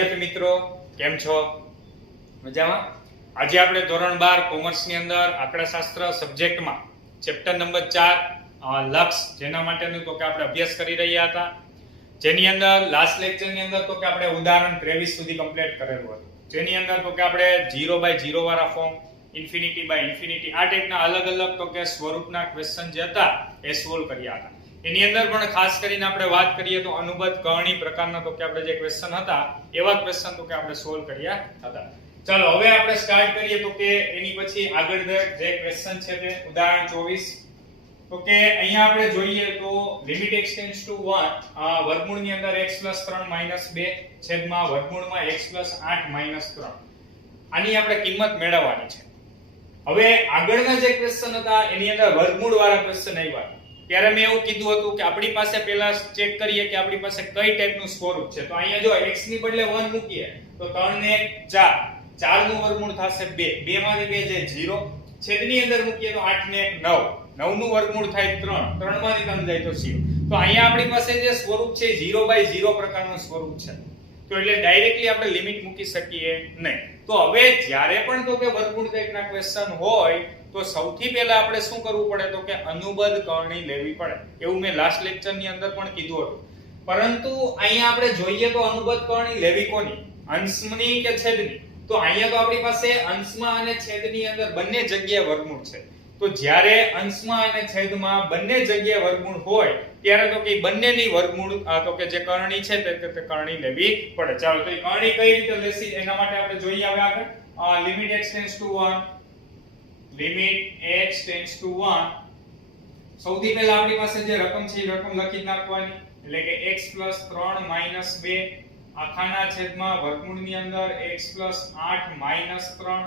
વિદ્યાર્થી મિત્રો કેમ છો? મજામાં? આજે આપણે ધોરણ 12 કોમર્સ ની અંદર આંકડાશાસ્ત્ર સબ્જેક્ટમાં ચેપ્ટર નંબર 4 લક્ષ જેના માટેનું તો કે આપણે અભ્યાસ કરી રહ્યા હતા, જેની અંદર લાસ્ટ લેક્ચર ની અંદર તો કે આપણે ઉદાહરણ 23 સુધી કમ્પ્લીટ કરેલું હતું, જેની અંદર તો કે આપણે 0/0 વાળા ફોર્મ, ઇન્ફિનિટી બાય ઇન્ફિનિટી આ ટાઈપના અલગ અલગ તો કે સ્વરૂપના ક્વેશ્ચન જે હતા એ સોલ્વ કર્યા હતા. એની અંદર પણ ખાસ કરીને આપણે વાત કરીએ તો અનુબદ્ધ કરણી પ્રકારના તો કે આપણે જે ક્વેશ્ચન હતા એવા ક્વેશ્ચન તો કે આપણે સોલ્વ કર્યા હતા. ચાલો હવે આપણે સ્ટાર્ટ કરીએ તો કે એની પછી આગળ જે ક્વેશ્ચન છે તે ઉદાહરણ 24 તો કે અહીંયા આપણે જોઈએ તો લિમિટ x ટેન્ડ્સ ટુ 1 વર્ગમૂળની અંદર x 3 2 છેદમાં વર્ગમૂળમાં x 8 3 આની આપણે કિંમત મેળવવાની છે. હવે આગળના જે ક્વેશ્ચન હતા એની અંદર વર્ગમૂળ વાળા ક્વેશ્ચન આવ્યા ત્યારે મેં એવું કીધું હતું કે આપણી પાસે પહેલા ચેક કરીએ કે આપણી પાસે કઈ ટાઈપનું સ્વરૂપ છે. તો અહીંયા જો x ની બદલે 1 મૂકીએ તો 3 ને 1 4 4 નું વર્ગમૂળ થશે 2 2 માંથી 2 જાય 0 છેદની અંદર મૂકીએ તો 8 ને 1 9 9 નું વર્ગમૂળ થાય 3 3 માંથી 3 જાય તો 0. તો અહીંયા આપણી પાસે જે સ્વરૂપ છે 0/0 પ્રકારનું સ્વરૂપ છે, તો એટલે ડાયરેક્ટલી આપણે લિમિટ મૂકી શકીએ નહીં. તો હવે જ્યારે પણ તો કે વર્ગમૂળ ટાઈપના ક્વેશ્ચન હોય તો સૌથી પહેલા આપણે શું કરવું પડે તો કે અનુબદ્ધ કરણી લેવી પડે, એવું મેં લાસ્ટ લેક્ચર ની અંદર પણ કીધું હતું. પરંતુ અહીંયા આપણે જોઈએ તો અનુબદ્ધ કરણી લેવી કોની, અંશની કે છેદની? તો અહીંયા તો આપણી પાસે અંશમાં અને છેદની અંદર બંને જગ્યાએ વર્ગમૂળ છે. તો જ્યારે અંશમાં અને છેદમાં બંને જગ્યાએ વર્ગમૂળ હોય ત્યારે તો કે બંનેની વર્ગમૂળ તો કે જે કરણી છે તે કરણી લેવી પડે. ચાલો તો એ કરણી કઈ રીતે લેશી એના માટે આપણે જોઈએ હવે આગળ limit x tends two 1 limit x tends two 1 સૌથી પહેલા આપણી પાસે જે રકમ છે એ રકમ લખી નાખવાની, એટલે કે x 3 2 આખાના છેદમાં વર્ગમૂળની અંદર x 8 3.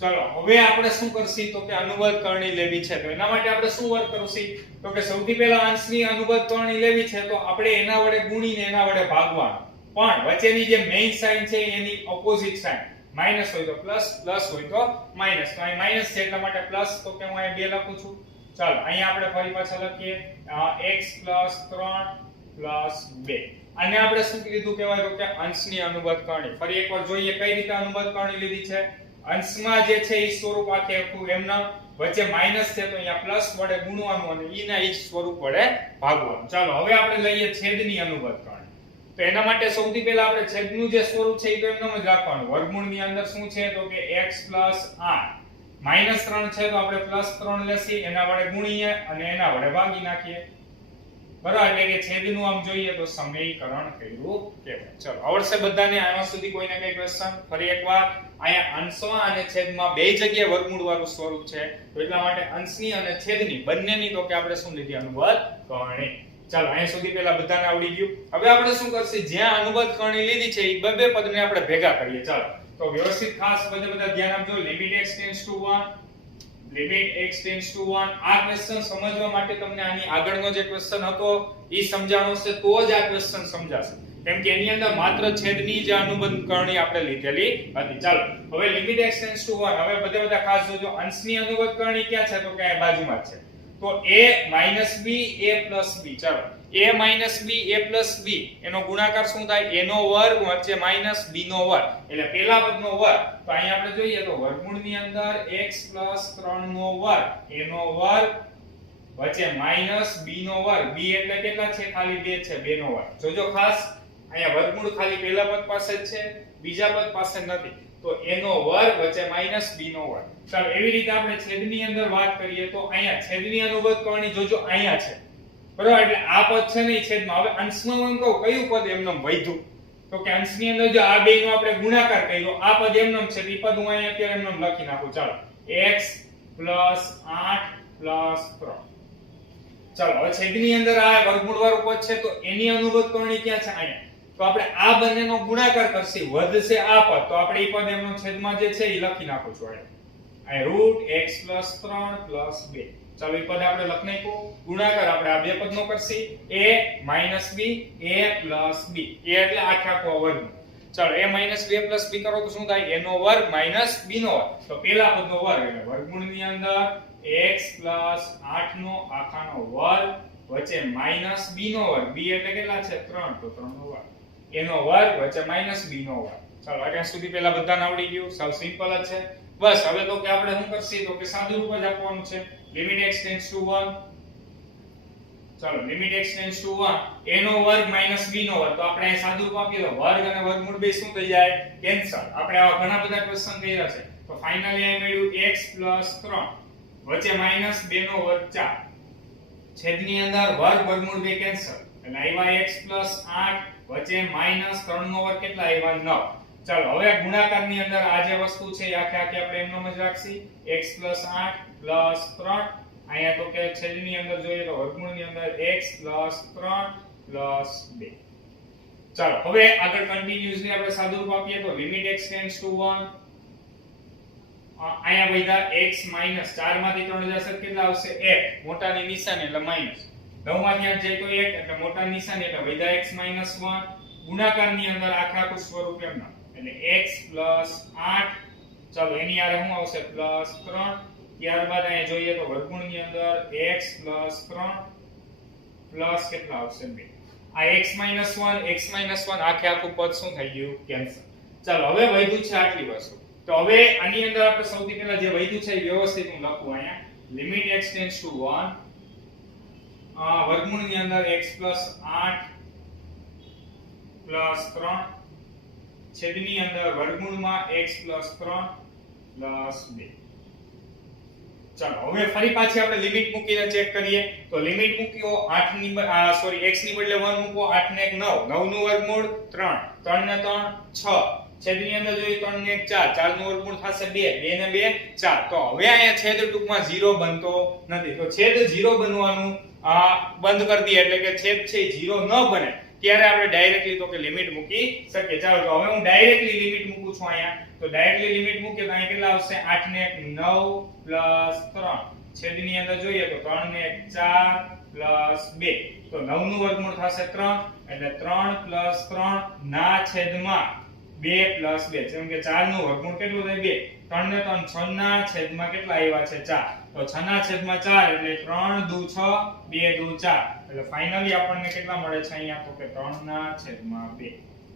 ચલો હવે આપણે શું કરશી તો કે અનુબદ્ધ કરણી લેવી છે. તો એના માટે આપણે શું વર્ક કરશી તો કે સૌથી પહેલા અંશની અનુબદ્ધ કરણી લેવી છે તો આપણે એના વડે ગુણીને એના વડે ભાગવાનું, પણ વચ્ચેની જે મેઈન સાઈન છે એની ઓપોઝિટ સાઈન, માઈનસ હોય તો પ્લસ, પ્લસ હોય તો માઈનસ. તો અહીં માઈનસ છે એટલા માટે પ્લસ, તો કે હું અહીં 2 લખું છું. ચાલો અહીંયા આપણે ફરી પાછા લખીએ x 3 2. આને આપણે શું કીધું કહેવાય તો કે અંશની અનુબદ્ધ કરણી. ફરી એકવાર જોઈએ કઈ રીતે અનુબદ્ધ કરણી લીધી છે. અંશમાં જે છે એ સ્વરૂપ આખે આખું એમના, વચ્ચે માઈનસ છે તો અહીંયા પ્લસ વડે ગુણવાનું અને ઈના ઈ સ્વરૂપ વડે ભાગવાનું. ચાલો હવે આપણે લઈએ છેદની અનુબદ્ધ કરણી. તો એના માટે સૌથી પહેલા આપણે છેદનું જે સ્વરૂપ છે એ તો એમનેમ જ રાખવાનું. વર્ગમૂળની અંદર શું છે તો કે x 8 3 છે તો આપણે +3 લેશી, એના વડે ગુણીએ અને એના વડે ભાગી નાખીએ. બરાબર, એટલે કે છેદનું આમ જોઈએ તો સમીકરણ કર્યું કહેવાય. ચલો આવડશે બધાને આના સુધી કોઈને કઈ ક્વેશ્ચન? ફરી એકવાર અહીંયા અંશમાં અને છેદમાં બે જગ્યાએ વર્ગમૂળ વાળું સ્વરૂપ છે, તો એટલા માટે અંશની અને છેદની બંનેની તો કે આપણે શું લીધી અનુબદ્ધ કરણી. ચાલો અહીંયા સુધી પહેલા બધાને આવડી ગયું. હવે આપણે શું કરશું, જ્યાં અનુબદ્ધ કરણી લીધી છે એ બે પદને આપણે ભેગા કરીએ. ચાલો તો વ્યવસ્થિત ખાસ બધા ધ્યાન આપજો. Limit x tends two 1 limit x tends two 1 આ ક્વેશ્ચન સમજવા માટે તમને આની આગળનો જે ક્વેશ્ચન હતો એ સમજાણો છે તો જ આ ક્વેશ્ચન સમજાશે, કેમ કે એની અંદર માત્ર છેદની જે અનુબદ્ધ કરણી આપણે લીધેલી હતી. ચાલો હવે લિમિટ x ટેન્ડ્સ ટુ 1 હવે બધા ખાસ જોજો. અંશની અનુબદ્ધ કરણી ક્યાં છે તો કે આ બાજુમાં જ છે. તો a - b a + b. ચાલો a - b a + b એનો ગુણાકાર શું થાય, a નો વર્ગ વચ્ચે - b નો વર્ગ, એટલે પહેલા પદનો વર્ગ. તો અહીંયા આપણે જોઈએ તો વર્ગમૂળની અંદર x 3 નો વર્ગ a નો વર્ગ વચ્ચે - b નો વર્ગ. b એટલે કેટલા છે, ખાલી 2 છે, 2 નો વર્ગ. જોજો ખાસ અહીંયા વર્ગમૂળ ખાલી પહેલા પદ પાસે જ છે, બીજા પદ પાસે નથી. તો a નો વર્ગ વચ્ચે - b નો વર્ગ. ચાલો એવી રીતે આપણે છેદની અંદર વાત કરીએ તો અહીંયા છેદની અનુબદ્ધ કરણી જોજો અહીંયા છે, બરાબર. એટલે આ પદ છે ને છેદમાં. હવે અંશમાં હું કહું કયું પદ એમનેમ વધ્યું તો કે અંશની અંદર જો આ બેનો આપણે ગુણાકાર કર્યો, આ પદ એમનેમ છે, એ પદ હું અહીંયા અત્યારે એમનેમ લખી નાખું. ચાલો x 8 3. ચાલો હવે છેદની અંદર આ વર્ગમૂળ વાળું પદ છે તો એની અનુબદ્ધ કરણી ક્યાં છે, અહીંયા. તો આપણે આ બંનેનો ગુણાકાર કરશી, વધશે આ પદ, તો આપણે એ પદ એમનો છેદમાં જે છે એ લખી નાખું છું અહીંયા √x 3 2. ચાલો એ પદ આપણે લખી નાખ્યું. ગુણાકાર આપણે આ બે પદનો કરશી, a - b a + b. a એટલે આખો વર્ગ. ચાલો a - b + b કરો તો શું થાય, a નો વર્ગ - b નો વર્ગ. તો પહેલા પદનો વર્ગ એટલે વર્ગમૂળની અંદર x 8 નો આખાનો વર્ગ વચ્ચે -b નો વર્ગ. b એટલે કેટલા છે 3, તો 3 નો વર્ગ. a નો વર્ગ વચ્ચે માઈનસ b નો વર્ગ. ચાલો અત્યાર સુધી પેલા બધાને આવડી ગયું, સાવ સિમ્પલ જ છે. બસ હવે તો કે આપણે શું કરશું તો કે સાદું રૂપ જ આપવાનું છે. લિમિટ x ટેન્ડ્સ ટુ 1, ચાલો limit x tends two 1 a નો વર્ગ માઈનસ b નો વર્ગ. તો આપણે અહીં સાદું રૂપ આપીએ તો વર્ગ અને વર્ગમૂળ બે શું થઈ જાય? કેન્સલ. આપણે આવા ઘણા બધા ક્વેશ્ચન કર્યા છે. તો ફાઇનલી અહીં મળ્યું x 3 વચ્ચે માઈનસ 2 નો વર્ગ 4 છેદની અંદર વર્ગ વર્ગમૂળ બે કેન્સલ એટલે આવ્યા x 8 વચ્ચે માઈનસ 3 નો વર્ગ કેટલા આવ્યા? 9. ચાલો હવે ગુણાકારની અંદર આ જે વસ્તુ છે એ આખે આખી આપણે એમનો જ રાખશી. x 8 3 અહીંયા તો કે છેદની અંદર જોઈએ તો વર્ગમૂળની અંદર x 3 2. ચાલો હવે આગળ કન્ટીન્યુઅસલી આપણે સાદું રૂપ આપીએ તો લિમિટ x ટેન્ડ્સ ટુ 1 અહીંયા વધ્યા x માઈનસ 4 માંથી 3 જશે કેટલા આવશે? 1. મોટાની નિશાની એટલે માઈનસ. 9 માંથી 8 જાય તો 1 એટલે મોટાની નિશાની એટલે વધ્યા x 1. ગુણાકારની અંદર આખા આખું સ્વરૂપ એમના એટલે x 8. ચાલો એની આરે શું આવશે? +3. ત્યારબાદ અહીંયા જોઈએ તો વર્ગમૂળની અંદર x 3 પ્લસ કેટલા આવશે? 2. આ x 1 આખે આખું પદ શું થઈ ગયું? કેન્સલ. ચાલો હવે વધ્યું છે આટલી વસ્તુ. તો હવે આની અંદર આપણે સૌથી પહેલા જે વધ્યું છે એ વ્યવસ્થિત હું લખું અહીંયા. લિમિટ x ટેન્ડ્સ ટુ 1 વર્ગમૂળની અંદર x 8 3 છેદની અંદર વર્ગમૂળમાં x 3 2. ચાલો હવે ફરી પાછી આપણે લિમિટ મૂકીને ચેક કરીએ તો લિમિટ મૂક્યો 8 ની x ની બદલે 1 મૂકો 8 ને 1 9 9 નું વર્ગમૂળ 3 3 ને 3 6 છેદની અંદર જોઈએ 3 ને 1 4 4 નું વર્ગમૂળ થશે 2 2 ને 2 4. તો હવે અહીંયા છેદ ટૂંકમાં 0 બનતો નથી. તો છેદ 0 બનવાનું બંધ કરી દઈએ એટલે કે છેદ છે 0 ન બને ત્યારે આપણે ડાયરેક્ટલી તો કે લિમિટ મૂકી શકીએ. ચાલો તો હવે હું ડાયરેક્ટલી લિમિટ મૂકું છું અહીંયા. તો ડાયરેક્ટલી લિમિટ મૂકીએ તો અહીંયા કેટલા આવશે? 8 ને 1 9 3 છેદની અંદર જોઈએ તો 3 ને 1 4 2. તો 9 નું વર્ગમૂળ થશે 3 એટલે 3 3 ના છેદમાં 2 2. જેમ કે 4 નું વર્ગમૂળ કેટલું થાય? 2. 3 ને 3 6 ના છેદમાં કેટલા આવ્યા છે? 4. તો 6 ના છેદમાં 4 એટલે 3 દુ 6 2 દુ 4 એટલે ફાઇનલી આપણને કેટલા મળે છે અહીંયા? તો કે 3 ના છેદમાં 2.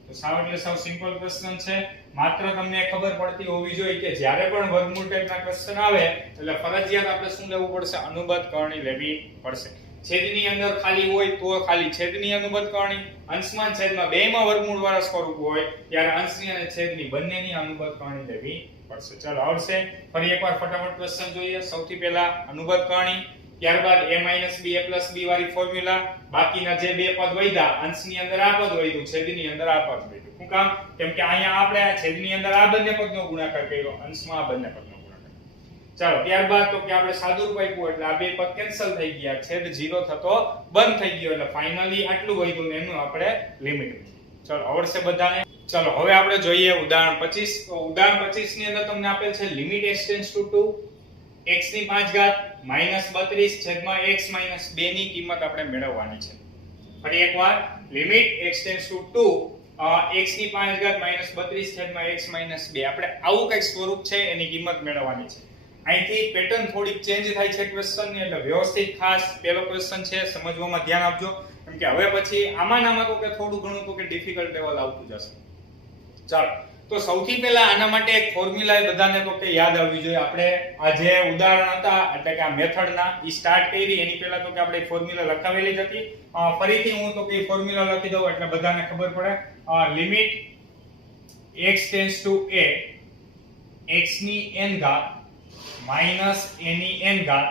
તો સાવ એટલે સાવ સિમ્પલ ક્વેશ્ચન છે. માત્ર તમને ખબર પડતી હોવી જોઈએ કે જ્યારે પણ વર્ગમૂળ ટાઈપના ક્વેશ્ચન આવે એટલે ફરજિયાત આપણે શું લેવું પડશે? અનુબદ્ધ કરણી લેવી પડશે. છેદની અંદર ખાલી હોય તો ખાલી છેદની અનુબદ્ધ કરણી, અંશમાં છેદમાં બેયમાં વર્ગમૂળ વાળા સ્વરૂપ હોય ત્યારે અંશની અને છેદની બંનેની અનુબદ્ધ કરણી લેવી પડશે. ચાલો આવશે ફરી એકવાર ફટાફટ ક્વેશ્ચન જોઈએ. સૌથી પહેલા અનુબદ્ધ કરણી, ત્યારબાદ a b a b વાળી ફોર્મ્યુલા, બાકીના જે બે પદ વધ્યા અંશની અંદર આ પદ વધ્યું, છેદની અંદર આ પદ વધ્યું. શું કામ? કેમ કે અહીંયા આપણે આ છેદની અંદર આ બંને પદનો ગુણાકાર કર્યો, અંશમાં આ બંને પદનો ગુણાકાર. ચાલો ત્યારબાદ તો કે આપણે સાદું રૂપ આપ્યું એટલે આ બે પદ કેન્સલ થઈ ગયા, છેદ 0 થતો બંધ થઈ ગયો એટલે ફાઇનલી આટલું વધ્યું ને એનું આપણે લિમિટ મૂકી. ચાલો આવડશે બધાને? ચાલો હવે આપણે જોઈએ ઉદાહરણ 25. તો ઉદાહરણ 25 ની અંદર તમને આપેલ છે limit x tends two 2 x ની 5 ઘાત -32 છેદમાં x - 2 ની કિંમત આપણે મેળવવાની છે. ફરી એકવાર limit x tends two 2 x ની 5 ઘાત -32 છેદમાં x - 2 આપણે આવું કંઈક સ્વરૂપ છે એની કિંમત મેળવવાની છે. અહીંથી પેટર્ન થોડીક ચેન્જ થાય છે ક્વેશ્ચન ની એટલે વ્યવસ્થિત ખાસ પહેલો ક્વેશ્ચન છે સમજવામાં ધ્યાન આપજો કેમ કે હવે પછી આમાં તો કે થોડું ઘણું તો કે ડિફિકલ્ટ લેવલ આવતું જશે. ચાલો તો સૌથી પહેલા આના માટે એક ફોર્મ્યુલા બધાને તો કે યાદ આવવી જોઈએ. આપણે આ જે ઉદાહરણ હતા એટલે કે આ મેથડના ઈ સ્ટાર્ટ કરી એની પહેલા તો કે આપણે ફોર્મ્યુલા લખાવેલી જ હતી. ફરીથી હું તો કે ફોર્મ્યુલા લખી દઉં એટલે બધાને ખબર પડે. Limit x tends to a x ની n ઘાત માઈનસ a ની n ઘાત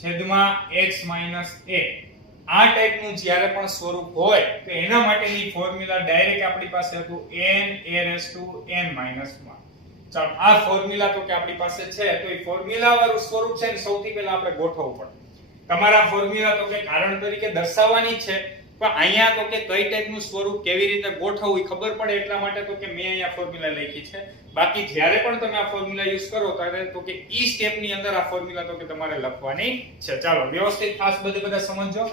છેદમાં x માઈનસ a. આ ટાઈપનું જ્યારે પણ સ્વરૂપ હોય તો એના માટેની ફોર્મ્યુલા ડાયરેક્ટ આપણી પાસે હતું n a raised to n minus 1. ચાલો આ ફોર્મ્યુલા તો કે આપણી પાસે છે તો એ ફોર્મ્યુલા વાળું સ્વરૂપ છે ને સૌથી પહેલા આપણે ગોઠવવું પડે. તમારા ફોર્મ્યુલા તો કે કારણ તરીકે દર્શાવવાની છે પણ અહીંયા તો કે કઈ ટાઈપનું સ્વરૂપ કેવી રીતે ગોઠવવું એ ખબર પડે એટલા માટે તો કે મેં અહીંયા ફોર્મ્યુલા લખી છે. બાકી જ્યારે પણ તમે આ ફોર્મ્યુલા યુઝ કરો ત્યારે તો કે ઈ સ્ટેપ ની અંદર આ ફોર્મ્યુલા તો કે તમારે લખવાની છે. ચાલો વ્યવસ્થિત ખાસ બધા સમજો.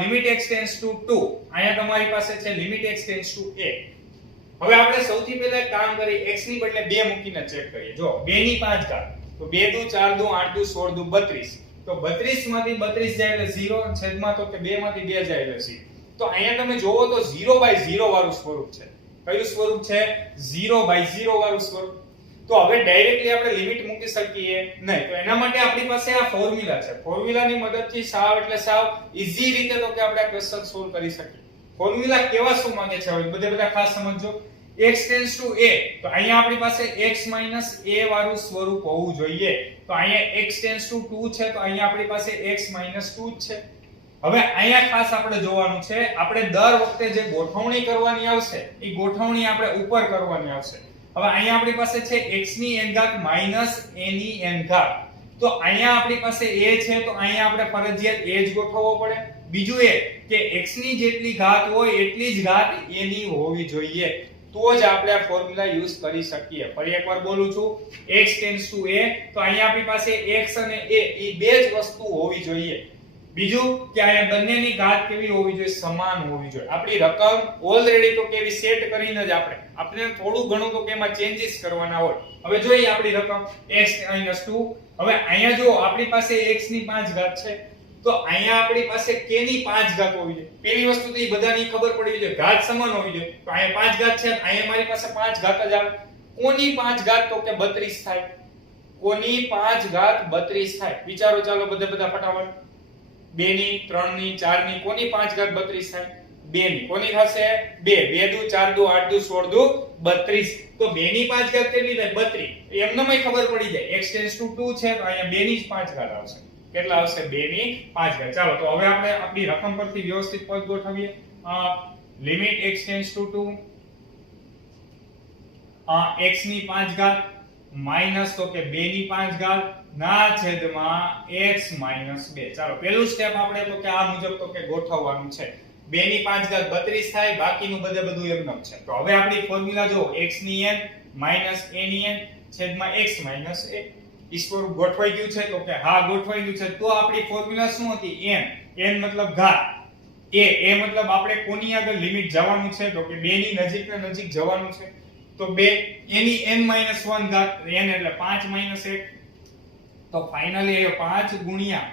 લિમિટ x ટેન્ડ્સ ટુ 2 અહીંયા તમારી પાસે છે limit x tends to a. હવે આપણે સૌથી પહેલા એક કામ કરીએ x ની બદલે 2 મૂકીને ચેક કરીએ. જો 2 ની 5 ઘાત તો 2 દુ 4 દુ 8 દુ 16 દુ 32 તો 32 માંથી 32 જાય એટલે 0 છેદમાં તો કે 2 માંથી 2 જાય એટલે 0. તો અહીંયા તમે જોવો તો 0/0 વાળું સ્વરૂપ છે. કયું સ્વરૂપ છે 0/0 વાળું સ્વરૂપ. તો હવે ડાયરેક્ટલી આપણે લિમિટ મૂકી શકીએ નહીં. તો એના માટે આપણી પાસે આ ફોર્મ્યુલા છે. ફોર્મ્યુલાની મદદથી સાવ એટલે સાવ ઈઝી રીતે તો કે આપણે આ ક્વેશ્ચન સોલ્વ કરી શકીએ. ફોર્મ્યુલા કેવા શું માંગે છે હવે બધા ખાસ સમજો. x ટેન્ડ્સ ટુ a, તો અહીંયા આપણી પાસે x a વાળું સ્વરૂપ હોવું જોઈએ. તો અહીંયા x ટેન્ડ્સ ટુ 2 છે, તો અહીંયા આપણી પાસે x 2 જ છે. હવે અહીંયા ખાસ આપણે જોવાનું છે, આપણે દર વખતે જે ગોઠવણી કરવાની આવશે એ ગોઠવણી આપણે ઉપર કરવાની આવશે. હવે અહીંયા આપણી પાસે છે x ની n ઘાત માઈનસ a ની n ઘાત. તો અહીંયા આપણી પાસે a છે, તો અહીંયા આપણે ફરજિયાત a જ ગોઠવવો પડે. બીજું એ કે x ની જેટલી ઘાત હોય એટલી જ ઘાત a ની હોવી જોઈએ, તો જ આપણે આ ફોર્મ્યુલા યુઝ કરી શકીએ. ફરી એકવાર બોલું છું, x ટેન્ડ્સ ટુ a, તો અહીંયા આપણી પાસે x અને a એ બે જ વસ્તુ હોવી જોઈએ. બીજું કે અહીંયા બંનેની ઘાત કેવી હોવી જોઈએ? સમાન હોવી જોઈએ. આપણી રકમ ઓલરેડી તો કેવી સેટ કરીને જ આપણે થોડું ઘણું તો કેમાં ચેન્જીસ કરવાના હોય. હવે જોઈએ આપણી રકમ x 2. હવે અહીંયા જો આપણી પાસે x ની 5 ઘાત છે, તો અહીંયા આપણી પાસે k ની 5 ઘાત હોવી જોઈએ. પહેલી વસ્તુ તો એ બધાની ખબર પડવી જોઈએ, ઘાત સમાન હોવી જોઈએ. તો અહીંયા 5 ઘાત છે, અહીંયા મારી પાસે 5 ઘાત જ આવે. કોની 5 ઘાત? તો કે 32 થાય. કોની 5 ઘાત 32 થાય? વિચારો ચાલો બધા ફટાફટ. 2 ની 3 ની 4 ની કોની 5 ઘાત 32 થાય? 2 ની. કોની થશે? 2 2 દુ 4 દુ 8 દુ 16 દુ 32. તો 2 ની 5 ઘાત કેટલી થાય? 32. એમનેમય ખબર પડી જાય. x ટેન્ડ્સ ટુ 2 છે, તો અહીંયા 2 ની જ 5 ઘાત આવશે. કેટલા આવશે? 2 ની 5 ઘાત. ચાલો તો હવે આપણે આપણી રકમ પરથી વ્યવસ્થિત પદ ગોઠવીએ. Limit x tends two 2 x ની 5 ઘાત માઈનસ તો કે 2 ની 5 ઘાત ના છેદમાં x 2. ચાલો પહેલું સ્ટેપ આપણે તો કે આ મુજબ તો કે ગોઠવવાનું છે. 2 ની 5 ઘાત 32 થાય, બાકીનું બધું એમનેમ છે. તો હવે આપણી ફોર્મ્યુલા જો x ની n માઈનસ a ની n છેદમાં x a. ઈ સ્વરૂપ ગોઠવાઈ ગયું છે? તો કે હા ગોઠવાઈ ગયું છે. તો આપણી ફોર્મ્યુલા શું હતી? n મતલબ ઘાત, a મતલબ આપણે કોની આગળ લિમિટ જવાનું છે? તો કે 2 ની નજીક ને નજીક જવાનું છે. તો 2 a ની n 1 ઘાત, n એટલે 5 1. તો ફાઇનલી 5 ગુણ્યા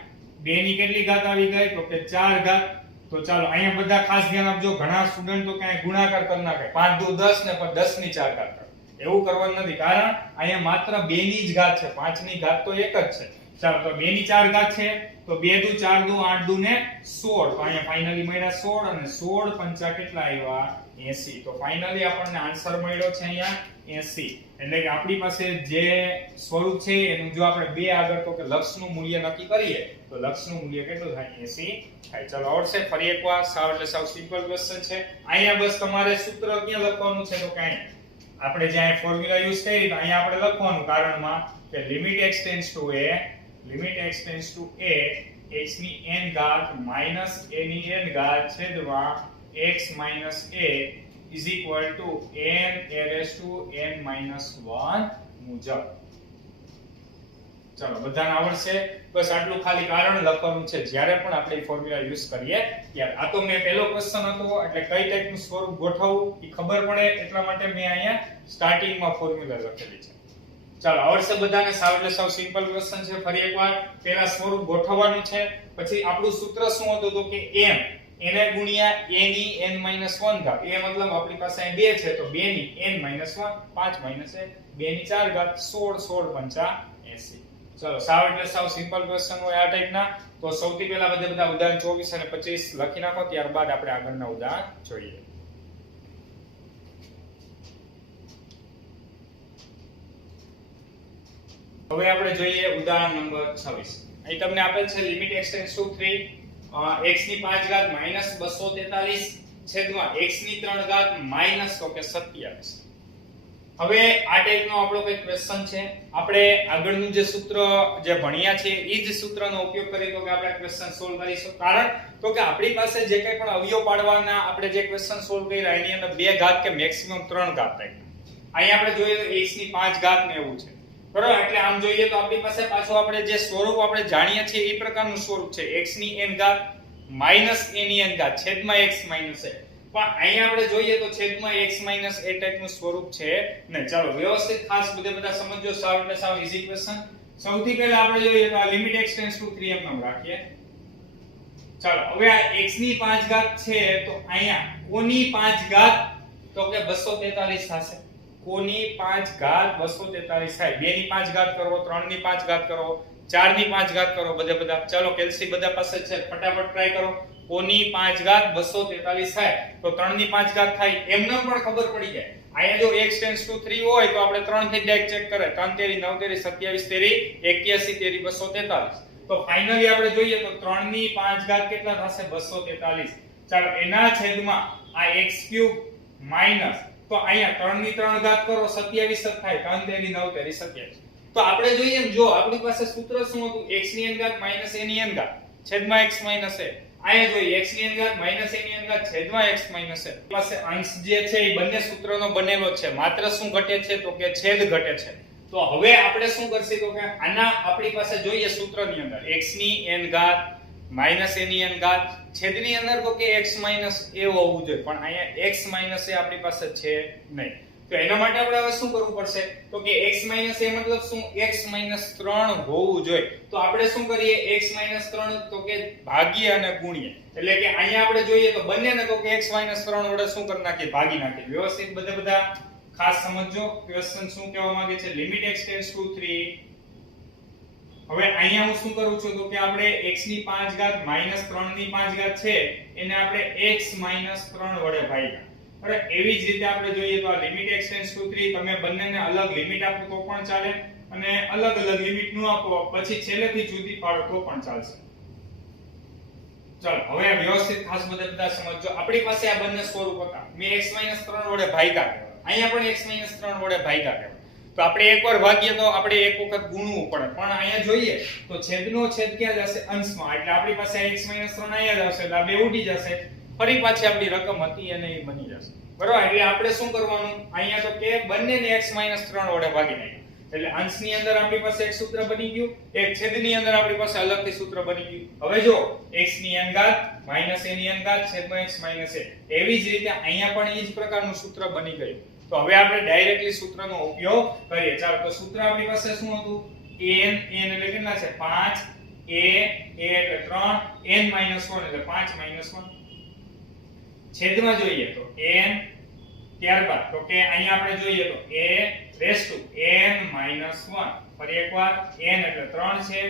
2 ની કેટલી ઘાત આવી ગઈ? તો કે 4 ઘાત. તો ચાલો અહીંયા બધા ખાસ ધ્યાન આપજો. ઘણા સ્ટુડન્ટ તો ક્યાંય ગુણાકાર કરી નાખે, 5 દુ 10 ને પણ 10 ની 4 ઘાત. એવું કરવાનું નથી, કારણ અહીંયા માત્ર 2 ની જ ઘાત છે, 5 ની ઘાત તો એક જ છે. ચાલો તો 2 ની 4 ઘાત છે, તો 2 દુ 4 દુ 8 દુ ને 16. તો અહીંયા ફાઇનલી મળ્યા 16 અને 16 પંચા કેટલા આવ્યા? 80. તો ફાઇનલી આપણને આન્સર મળ્યો છે અહીંયા 80. એટલે કે આપણી પાસે જે સ્વરૂપ છે એનું જો આપણે 2 આગળ તો કે લક્ષનું મૂલ્ય નક્કી કરીએ, તો લક્ષનું મૂલ્ય કેટલું થાય? 80 થાય. ચાલો આવડશે. ફરી એકવાર સાવ એટલે સાવ સિમ્પલ ક્વેશ્ચન છે. અહીંયા બસ તમારે સૂત્ર ક્યાં લખવાનું છે? તો કાંઈ આપણે જ્યાં ફોર્મ્યુલા યુઝ કરી તો અહીંયા આપણે લખવાનું કારણમાં કે limit x tends to a x ની n ઘાત માઈનસ a ની n ઘાત છેદમાં x a is equal to n a raised to n minus 1 મુજબ. ચાલો બધાને આવડશે. બસ આટલું ખાલી કારણ લખવાનું છે જ્યારે પણ આપણે ફોર્મ્યુલા યુઝ કરીએ ત્યારે. આ તો મેં પહેલો ક્વેશ્ચન હતો એટલે કઈ ટાઈપનું સ્વરૂપ ગોઠવવું એ ખબર પડે એટલા માટે મેં અહીંયા સ્ટાર્ટિંગમાં ફોર્મ્યુલા લખેલી છે. ચાલો આવડશે બધાને. સાવ એટલે સાવ સિમ્પલ ક્વેશ્ચન છે. ફરી એકવાર પહેલા સ્વરૂપ ગોઠવવાનું છે, પછી આપણું સૂત્ર શું હતું? તો કે m એને ગુણ્યા a ની n 1 ઘાત. એ મતલબ આપણી પાસે અહીં 2 છે, તો 2 ની n 1 5 માઈનસ 1 2 ની 4 ઘાત 16 16 પંચા 80. ચલો સાવ એટલે સાવ સિમ્પલ ક્વેશ્ચન હોય આ ટાઈપના. તો સૌથી પહેલા બધા ઉદાહરણ 24 અને 25 લખી નાખો, ત્યારબાદ આપણે આગળના ઉદાહરણ જોઈએ. હવે આપણે જોઈએ ઉદાહરણ નંબર 26. અહીં તમને આપેલ છે limit x tends two 3 x ની 5 ઘાત માઈનસ 243 છેદમાં x ની 3 ઘાત માઈનસ તો કે 27. હવે આ ટાઈપનો આપણો કોઈ ક્વેશ્ચન છે. આપણે આગળનું જે સૂત્ર જે ભણ્યા છે એ જ સૂત્રનો ઉપયોગ કરી તો કે આપણે ક્વેશ્ચન સોલ્વ કરીશું. કારણ તો કે આપણી પાસે જે કંઈ પણ અવયવ પાડવાના આપણે જે ક્વેશ્ચન સોલ્વ કર્યા એની અંદર 2 ઘાત કે મેક્સિમમ 3 ઘાત થાય. અહીં આપણે જોઈએ તો x ની 5 ઘાત ને એવું છે, બરાબર. એટલે આમ જોઈએ તો આપણી પાસે પાછું આપણે જે સ્વરૂપ આપણે જાણીએ છીએ એ પ્રકારનું સ્વરૂપ છે. x ની n ઘાત માઈનસ a ની n ઘાત છેદમાં x માઈનસ a. પણ અહીંયા આપણે જોઈએ તો છેદમાં x માઈનસ a ટાઈપનું સ્વરૂપ છે ને. ચાલો વ્યવસ્થિત ખાસ બધા સમજો. સાવ એટલે સાવ ઈઝી ક્વેશ્ચન. સૌથી પહેલા આપણે જોઈએ તો આ લિમિટ x ટેન્ડ્સ ટુ 3 એમ નામ રાખીએ. ચાલો હવે આ x ની 5 ઘાત છે, તો અહીંયા કોની 5 ઘાત તો કે 243 થશે. કોની 5 ઘાત 243 થાય? 2 ની 5 ઘાત કરો, 3 ની 5 ઘાત કરો, 4 ની 5 ઘાત કરો, બધા ચાલો કેલ્સી બધા પાસે છે, ફટાફટ ટ્રાય કરો. કોની 5 ઘાત 243 થાય તો 3 ની 5 ઘાત થાય. એમને પણ ખબર પડી જાય. અહીંયા જો x ટેન્ડ્સ ટુ 3 હોય તો આપણે 3 થી ડાયરેક્ટ ચેક કરે. 3 તેરી 9 તેરી 27 તેરી 81 તેરી 243. તો ફાઇનલી આપણે જોઈએ તો 3 ની 5 ઘાત કેટલા થશે? 243. ચાલો એના છેદમાં આ x³ માઈનસ તો અહીંયા 3 ની 3 ઘાત કરો 27 જ થાય. 3 તેરી 9 તેરી 27. તો આપણે જોઈએ એમ જો આપણી પાસે સૂત્ર શું હતું? x ની n ઘાત માઈનસ a ની n ઘાત છેદમાં x માઈનસ a. અહીંયા જોઈએ x ની n ઘાત માઈનસ a ની n ઘાત છેદમાં x માઈનસ a. પાસે અંશ જે છે એ બંને સૂત્રનો બનેલો છે. માત્ર શું ઘટે છે? તો કે છેદ ઘટે છે. તો હવે આપણે શું કરશું તો કે આના આપણી પાસે જોઈએ સૂત્રની અંદર x ની n ઘાત માઈનસ a ની n ઘાત છેદની અંદર તો કે x માઈનસ a હોવું જોઈએ, પણ અહીંયા x માઈનસ a આપણી પાસે છે નહીં. તો એના માટે આપણે હવે શું કરવું પડશે? તો કે x માઈનસ a મતલબ શું? x માઈનસ 3 હોવું જોઈએ. તો આપણે શું કરીએ? x માઈનસ 3 તો કે ભાગીએ અને ગુણીએ. એટલે કે અહીંયા આપણે જોઈએ તો બંનેને તો કે x માઈનસ 3 વડે શું કરી નાખીએ? ભાગી નાખીએ. વ્યવસ્થિત બધા ખાસ સમજો ક્વેશ્ચન શું કહેવા માંગે છે. Limit x tends two 3. હવે અહીંયા હું શું કરું છું તો કે આપણે x ની 5 ઘાત માઈનસ 3 ની 5 ઘાત છે એને આપણે x માઈનસ 3 વડે ભાગ્યા. અરે એવી જ રીતે આપણે જોઈએ તો આ લિમિટ x ટેન્ડ્સ ટુ 3 તમે બંનેને અલગ લિમિટ આપો તો પણ ચાલે અને અલગ અલગ લિમિટ નું આપો પછી છેલ્લેથી જુદી પાડો તો પણ ચાલશે. ચાલો હવે વ્યવસ્થિત ખાસ બધા સમજો. આપણી પાસે આ બંને સ્વરૂપ હતા. મેં x 3 વડે ભાગ્યા કર્યા. અહીંયા પણ x 3 વડે ભાગ્યા કર્યા. તો આપણે એકવાર ભાગીએ તો આપણે એક વખત ગુણવું પડે, પણ અહીંયા જોઈએ તો છેદનો છેદ ક્યાં જશે? અંશમાં. એટલે આપણી પાસે x 3 અહીંયા જ આવશે એટલે આ બે ઉડી જશે. ફરી પાછી આપણી રકમ હતી અને એ બની જશે. બરાબર? એટલે આપણે શું કરવાનું? અહીંયા તો કે બંનેને x 3 વડે ભાગી નાખ્યું. એટલે અંશની અંદર આપણી પાસે એક સૂત્ર બની ગયું, એક છેદની અંદર આપણી પાસે અલગથી સૂત્ર બની ગયું. હવે જો x ની n ઘાત માઈનસ a ની n ઘાત છેદમાં x માઈનસ a. એવી જ રીતે અહીંયા પણ એ જ પ્રકારનું સૂત્ર બની ગયું. તો હવે આપણે ડાયરેક્ટલી સૂત્રનો ઉપયોગ કરીએ. ચાલો તો સૂત્ર આપણી પાસે શું હતું? n એટલે કેટલા છે? 5 a એટલે 3 n 1 એટલે 5 1 છેદમાં જોઈએ તો n ત્યારબાદ તો કે અહીંયા આપણે જોઈએ તો a રેસ ટુ n 1. ફરી એકવાર n એટલે 3 છે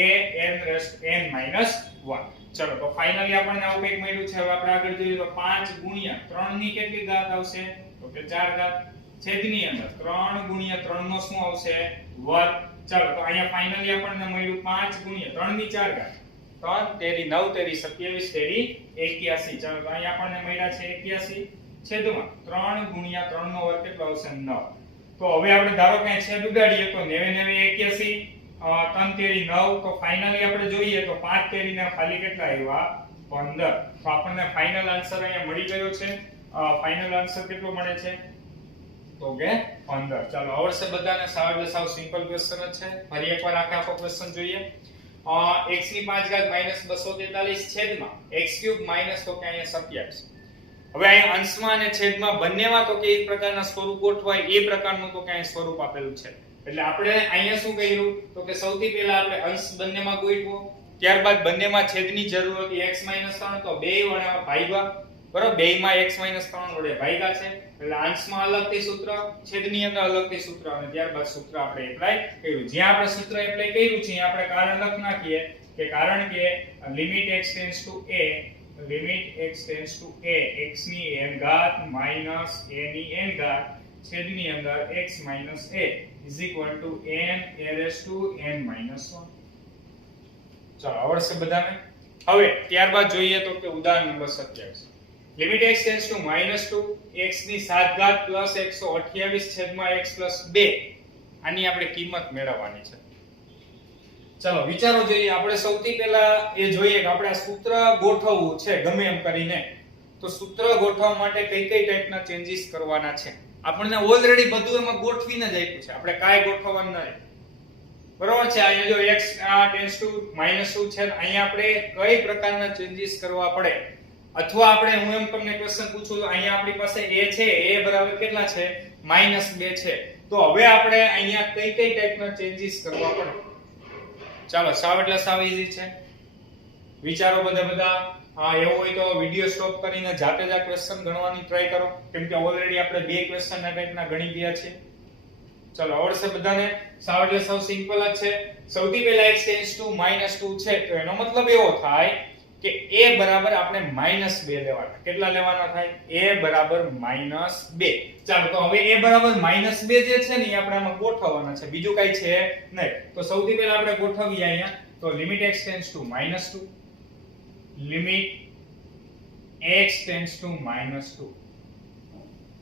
a n raise to n 1. ચલો તો ફાઇનલી આપણને આવું કંઈક મળ્યું છે. હવે આપણે આગળ જોઈએ તો 5 ગુણ્યા 3 ની કેટલી ઘાત આવશે? તો કે 4 ઘાત. છેદની અંદર 3 ગુણ્યા 3 નો શું આવશે? વર્ગ. ચાલો તો અહીંયા ફાઇનલી આપણને મળ્યું 5 ગુણ્યા 3 ની 4 ઘાત 3 તેરી 9 તેરી 27 તેરી 81. ચાલો તો અહીંયા આપણને મળ્યા છે 81 છેદમાં 3 ગુણ્યા 3 નો વર્ગ કેટલો આવશે? 9. તો હવે આપણે ધારો કે છેદ ઉડાડીએ તો 9 9 81 3 તેરી 9. તો ફાઇનલી આપણે જોઈએ તો 5 તેરી ના ખાલી કેટલા આવ્યા? 15. તો આપણને ફાઇનલ આન્સર અહીંયા મળી ગયો છે. ફાઇનલ આન્સર કેટલો મળે છે? તો કે 15. ચાલો આવડશે બધાને? સાવ સિમ્પલ ક્વેશ્ચન જ છે. ફરી એકવાર આખો ક્વેશ્ચન જોઈએ. x ની 5 ઘાત માઈનસ 243 છેદમાં x³ માઈનસ તો કે અહીંયા 27. હવે અહીંયા અંશમાં અને છેદમાં બંનેમાં તો કે એક પ્રકારના સ્વરૂપ ગોઠવાય એ પ્રકારનું તો કે અહીં સ્વરૂપ આપેલું છે. એટલે આપણે અહીંયા શું કર્યું તો કે સૌથી પહેલા આપણે અંશ બંનેમાં ગોઠવો, ત્યારબાદ બંનેમાં છેદની જરૂર હતી x 3 તો બે વડે ભાગ્યા. બરાબર? બેયમાં x 3 વડે ભાગ્યા છે એટલે અંશમાં અલગથી સૂત્ર, છેદની અંદર અલગથી સૂત્ર અને ત્યારબાદ સૂત્ર આપણે એપ્લાય કર્યું. જ્યાં આપણે સૂત્ર એપ્લાય કર્યું છે આપણે કારણ લખ નાખીએ કે કારણ કે limit x tends to a limit x tends to a x ની n ઘાત માઈનસ a ની n ઘાત છેદની અંદર x minus a is equal to n a raised to n minus 1. ચાલો આવડશે બધાને? હવે ત્યારબાદ જોઈએ તો કે ઉદાહરણ number 27. Limit x tends two -2 x ની 7 ઘાત પ્લસ 128 છેદમાં x પ્લસ 2 આની આપણે કિંમત મેળવવાની છે. ચાલો વિચારો જોઈએ. આપણે સૌથી પહેલા એ જોઈએ કે આપણે આ સૂત્ર ગોઠવવું છે ગમે એમ કરીને. તો સૂત્ર ગોઠવવા માટે કઈ ટાઈપના ચેન્જીસ કરવાના છે? આપણને ઓલરેડી બધું એમાં ગોઠવીને જ આપ્યું છે. આપણે કાઈ ગોઠવવાનું નથી. બરોબર છે? અહીંયા જો x ટેન્ડ્સ ટુ -2 છે અહીંયા આપણે કઈ પ્રકારના ચેન્જીસ કરવા પડે? અથવા આપણે હું એમ તમને ક્વેશ્ચન પૂછું તો અહીંયા આપણી પાસે a છે, a બરાબર કેટલા છે? -2 છે. તો હવે આપણે અહીંયા કઈ ટાઈપના ચેન્જીસ કરવા પડે? ચાલો સાવ એટલે સાવ ઈઝી છે. વિચારો બધા એવું હોય તો વિડિયો સ્ટોપ કરીને જાતે જ આ ક્વેશ્ચન ગણવાની ટ્રાય કરો, કેમ કે ઓલરેડી આપણે બે ક્વેશ્ચન આ ટાઈપના ગણી ગયા છે. ચલો આવડશે બધાને? સાવ એટલે સાવ સિમ્પલ જ છે. સૌથી પહેલા x ટેન્ડ્સ ટુ -2 છે તો એનો મતલબ એવો થાય કે a બરાબર આપણે -2 લેવાના. કેટલા લેવાના થાય? a બરાબર -2. ચાલો તો હવે a બરાબર -2 જે છે ને એ આપણે આમાં ગોઠવવાના છે, બીજું કઈ છે નહીં. તો સૌથી પહેલા આપણે ગોઠવીએ અહીંયા. તો limit x tends two -2, limit x tends two -2.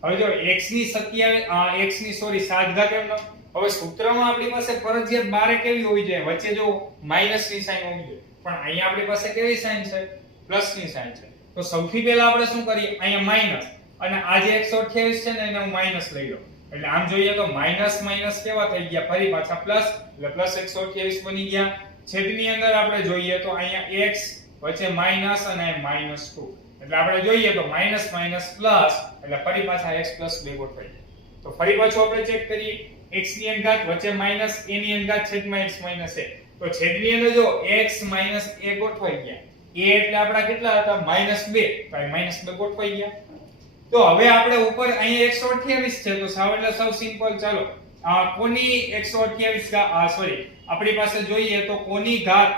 હવે જો x ની 27 x ની સોરી 7 ઘાત એમ ન. હવે સૂત્રમાં આપણી પાસે ફરજિયાત બારે કેવી હોવી જોઈએ? વચ્ચે જો માઈનસ ની સાઈન હોવી જોઈએ, પણ અહીંયા આપણી પાસે કેવી સાઈન છે? પ્લસ ની સાઈન છે. તો સૌથી પહેલા આપણે શું કરીએ? અહીંયા માઈનસ અને આ જે 128 છે ને એને હું માઈનસ લઈ લઉં. એટલે આમ જોઈએ તો માઈનસ માઈનસ કેવા થઈ ગયા? ફરી પાછા પ્લસ, એટલે પ્લસ 128 બની ગયા. છેદની અંદર આપણે જોઈએ તો અહીંયા x વચ્ચે માઈનસ અને -2. એટલે આપણે જોઈએ તો માઈનસ માઈનસ પ્લસ, એટલે ફરી પાછા x પ્લસ 2 ગોઠવાઈ જાય. તો ફરી પાછું આપણે ચેક કરીએ. x ની અંગાત વચ્ચે માઈનસ, a ની અંગાત છેદમાં x માઈનસ a. તો છેદની અંદર જો x માઈનસ a ગોઠવાઈ ગયા. a એટલે આપડા કેટલા હતા? -2. તો આ -2 ગોઠવાઈ ગયા. તો હવે આપણે ઉપર અહીંયા 128 છે તો સાવ એટલે સાવ સિમ્પલ. ચાલો કોની 128 સોરી આપણી પાસે જોઈએ તો કોની ઘાત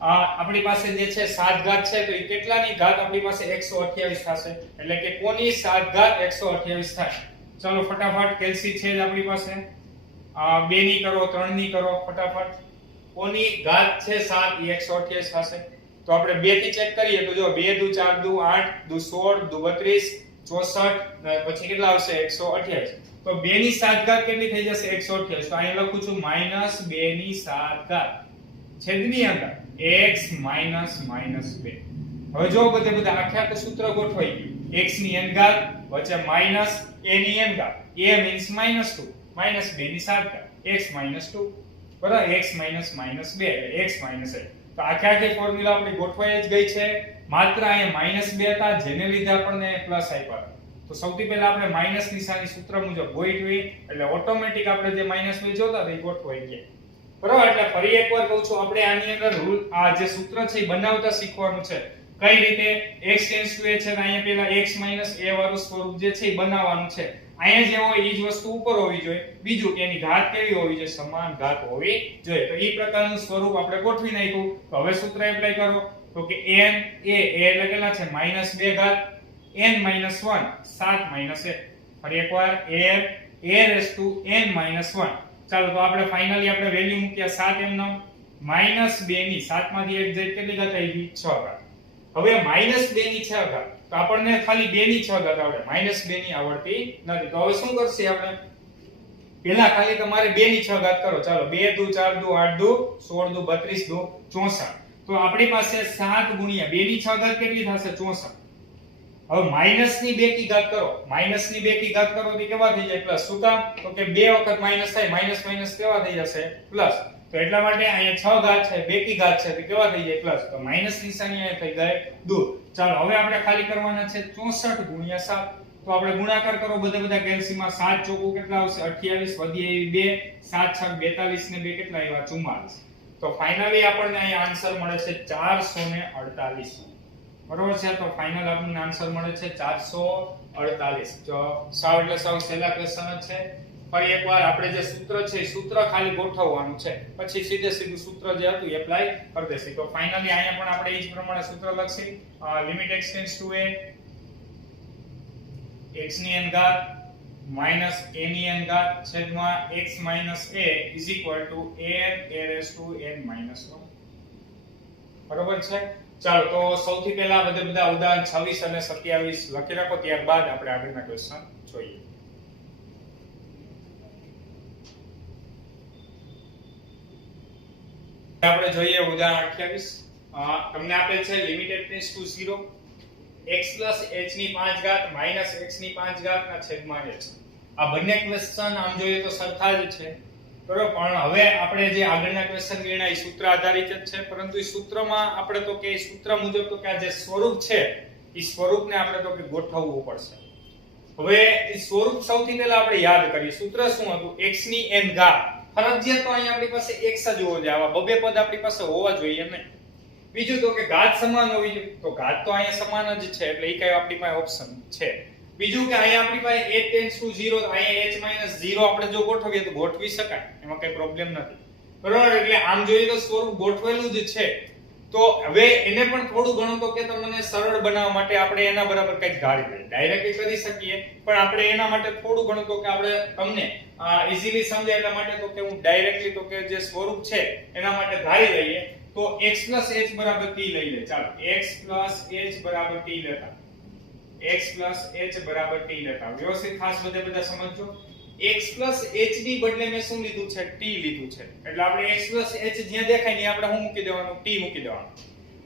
આપણી પાસે જે છે 7 ઘાત છે, તો એ કેટલાની ઘાત આપણી પાસે 128 થશે. એટલે કે કોની 7 ઘાત 128 થાય. ચાલો ફટાફટ કેલ્સી છે જ આપણી પાસે. 2 ની કરો, 3 ની કરો ફટાફટ. કોની ઘાત છે 7 એ 128 થશે. તો આપણે 2 થી ચેક કરીએ તો જો 2 દુ 4 દુ 8 દુ 16 દુ 32 64 પછી કેટલા આવશે? 128. તો 2 ની 7 ઘાત કેટલી થઈ જશે? 128. તો અહીં લખું છું -2 ની 7 ઘાત છેદની અંદર x -2. હવે જો બધા આખા સૂત્ર ગોઠવાઈ ગયું. x ની n ઘાત વચ્ચે માઈનસ a ની n ઘાત. a મીન્સ -2 -2 ની 7 ઘાત x -2 બરાબર. x -2 એટલે x -a. તો આખી ફોર્મ્યુલા આપણી ગોઠવાઈ જ ગઈ છે. માત્ર અહીંયા -2 હતા જેને લીધે આપણને પ્લસ આપ્યા. તો સૌથી પહેલા આપણે માઈનસ નિશાની સૂત્ર મુજબ ગોઠવી એટલે ઓટોમેટિક આપણે જે -2 જોતા હતા એ ગોઠવાઈ ગયા. બરાબર. એટલે ફરી એકવાર કહું છું, આપણે આની અંદર રૂલ આ જે સૂત્ર છે એ બનાવતા શીખવાનું છે. કઈ રીતે? x ટેન્ડ્સ ટુ a છે ને અહીંયા પહેલા x a વાળું સ્વરૂપ જે છે એ બનાવવાનું છે. અહીંયા જે હોય એ જ વસ્તુ ઉપર હોવી જોઈએ. બીજું કે એની ઘાત કેવી હોવી જોઈએ? સમાન ઘાત હોવી જોઈએ. તો એ પ્રકારનું સ્વરૂપ આપણે ગોઠવી નાખ્યું. તો હવે સૂત્ર એપ્લાય કરો. તો કે n a એટલે કેટલા છે? -2 ઘાત n - 1 7 - 1. ફરી એકવાર a n - 1. ચાલો તો આપણે ફાઇનલી આપણે વેલ્યુ મૂક્યા 7 એમ નામ. -2 ની 7 માંથી એક જાય કેટલી ઘાત આવી? 6 ઘાત. હવે -2 ની 6 ઘાત. તો આપણને ખાલી 2 ની 6 ઘાત આવડે, -2 ની આવડતી નથી. તો હવે શું કરશે આપણે? પહેલા ખાલી તમારે 2 ની 6 ઘાત કરો. ચાલો 2 દુ 4 દુ 8 દુ 16 દુ 32 દુ 64. તો આપણી પાસે 7 ગુણ્યા 2 ની 6 ઘાત કેટલી થશે? 64. હવે માઈનસ ની 2 કી ઘાત કરો. માઈનસ ની 2 કી ઘાત કરો તો કેવા થઈ જાય? પ્લસ. શું કામ? તો કે 2 વખત માઈનસ થાય, માઈનસ માઈનસ કેવા થઈ જશે? પ્લસ. તો એટલા માટે અહીંયા 6 ઘાત છે, 2 કી ઘાત છે તો કેવા થઈ જાય? પ્લસ. તો માઈનસ નિશાની અહીંયા થઈ ગઈ દૂર. ચાલો હવે આપણે ખાલી કરવાના છે 64 ગુણ્યા 7. તો આપણે ગુણાકાર કરો બધા કેલ્સીમાં. 7 ચોકુ કેટલા આવશે? 28 વધી આવી 2 7 6 42 ને 2 કેટલા આવ્યા? 44. તો ફાઇનલી આપણને અહીંયા આન્સર મળે છે 448. બરોબર છે. તો ફાઇનલ આપણને આન્સર મળે છે 448. જો સાવ એટલે સાવ સહેલા ક્વેશ્ચન જ છે. ફરી એકવાર આપણે જે સૂત્ર છે સૂત્ર ખાલી ગોઠવવાનું છે, પછી સીધું સૂત્ર જે હતું એપ્લાય કરી દેસી. તો ફાઇનલી અહીંયા પણ આપણે એ જ પ્રમાણે સૂત્ર લખશી. Limit x tends to a x ની n ઘાત માઈનસ a ની n ઘાત છેદમાં x minus a is equal to a raise to n minus 1. બરોબર છે. ચાલો તો સૌથી પહેલા બધા ઉદાહરણ 26 અને 27 લખી રાખો, ત્યારબાદ આપણે આગળના ક્વેશ્ચન જોઈએ. આપણે જોઈએ ઉદાહરણ 28. તમને આપેલ છે limit x tends two 0 x h ની 5 ઘાત માઈનસ x ની 5 ઘાત ના છેદમાં h. આ બંને ક્વેશ્ચન આમ જોઈએ તો સરખા જ છે, બરોબર. પણ હવે આપણે જે આગળના ક્વેશ્ચન ગણ્યા એ સૂત્ર આધારિત જ છે, પરંતુ એ સૂત્રમાં આપણે તો કે સૂત્ર મુજબ તો કે આ જે સ્વરૂપ છે એ સ્વરૂપને આપણે તો કે ગોઠવવું પડશે. હવે એ સ્વરૂપ સૌથી પહેલા આપણે યાદ કરીએ. સૂત્ર શું હતું? x ની n ઘાત. ફરજિયાત તો અહીંયા આપણી પાસે x જ હોવો જોઈએ. આવા બબે પદ આપણી પાસે હોવા જોઈએ નહીં. બીજું તો કે ઘાત સમાન હોવી જોઈએ, તો ઘાત તો અહીંયા સમાન જ છે એટલે એ કઈ આપણી પાસે ઓપ્શન છે. બીજું કે અહીંયા આપણી પાસે h ટેન્ડ્સ ટુ 0, તો અહીંયા h - 0 આપણે જો ગોઠવીએ તો ગોઠવી શકાય, એમાં કઈ પ્રોબ્લેમ નથી. બરાબર, એટલે આમ જોઈએ તો સ્વરૂપ ગોઠવેલું જ છે. તો હવે એને પણ થોડું ઘણું તો કે તમને સરળ બનાવવા માટે આપણે એના બરાબર કંઈક ધારી લઈએ. ડાયરેક્ટલી કરી શકીએ પણ આપણે એના માટે થોડું ઘણું તો કે આપણે તમને ઈઝીલી સમજાય એટલા માટે તો કે હું ડાયરેક્ટલી તો કે જે સ્વરૂપ છે એના માટે ધારી લઈએ. તો x + h = t લઈ લે. ચાલો x + h = t લેતા, x + h = t લેતા વ્યવસ્થિત ખાસ બધા સમજજો. x + h ની બદલે મેં શું લીધું છે? t લીધું છે. એટલે આપણે x + h જ્યાં દેખાય ને આપણે શું મૂકી દેવાનું? t મૂકી દેવાનું.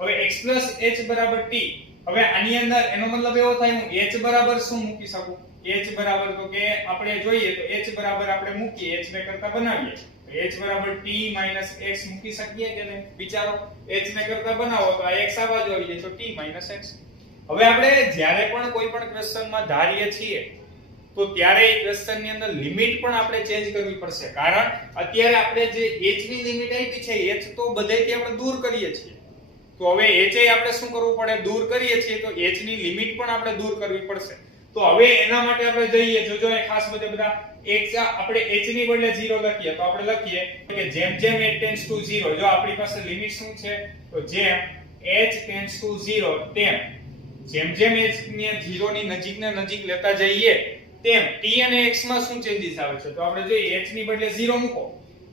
હવે x + h = t. હવે આની અંદર એનો મતલબ એવો થાય હું h બરાબર શું મૂકી શકું? h બરાબર તો કે આપણે જોઈએ તો h બરાબર આપણે મૂકીએ, h ને કરતા બનાવીએ h બરાબર t - x મૂકી શકીએ કે નહીં? વિચારો, h ને કરતા બનાવો તો આ x આ બાજુ આવી જાય તો t - x. હવે આપણે જ્યારે પણ કોઈ પણ ક્વેશ્ચનમાં ધારીએ છીએ તો ત્યારે એ ક્વેશ્ચન ની અંદર લિમિટ પણ આપણે ચેન્જ કરવી પડશે. કારણ અત્યારે આપણે જે h ની લિમિટ આપી છે h તો બધેથી આપણે દૂર કરીએ છીએ. તો હવે h એ આપણે શું કરવું પડે? દૂર કરીએ છીએ તો h ની લિમિટ પણ આપણે દૂર કરવી પડશે. તો હવે એના માટે આપણે જઈએ, જોજો એ ખાસ બધા x આપણે h ની બદલે 0 લખીએ તો આપણે લખીએ કે જેમ જેમ h ટેન્ડ્સ ટુ 0, જો આપણી પાસે લિમિટ શું છે તો જેમ h ટેન્ડ્સ ટુ 0 તેમ જેમ જેમ h ને 0 ની નજીક ને નજીક લેતા જઈએ તેમ t અને x માં શું ચેન્જીસ આવે છે? તો આપણે જોઈએ h ની બદલે 0 મૂકો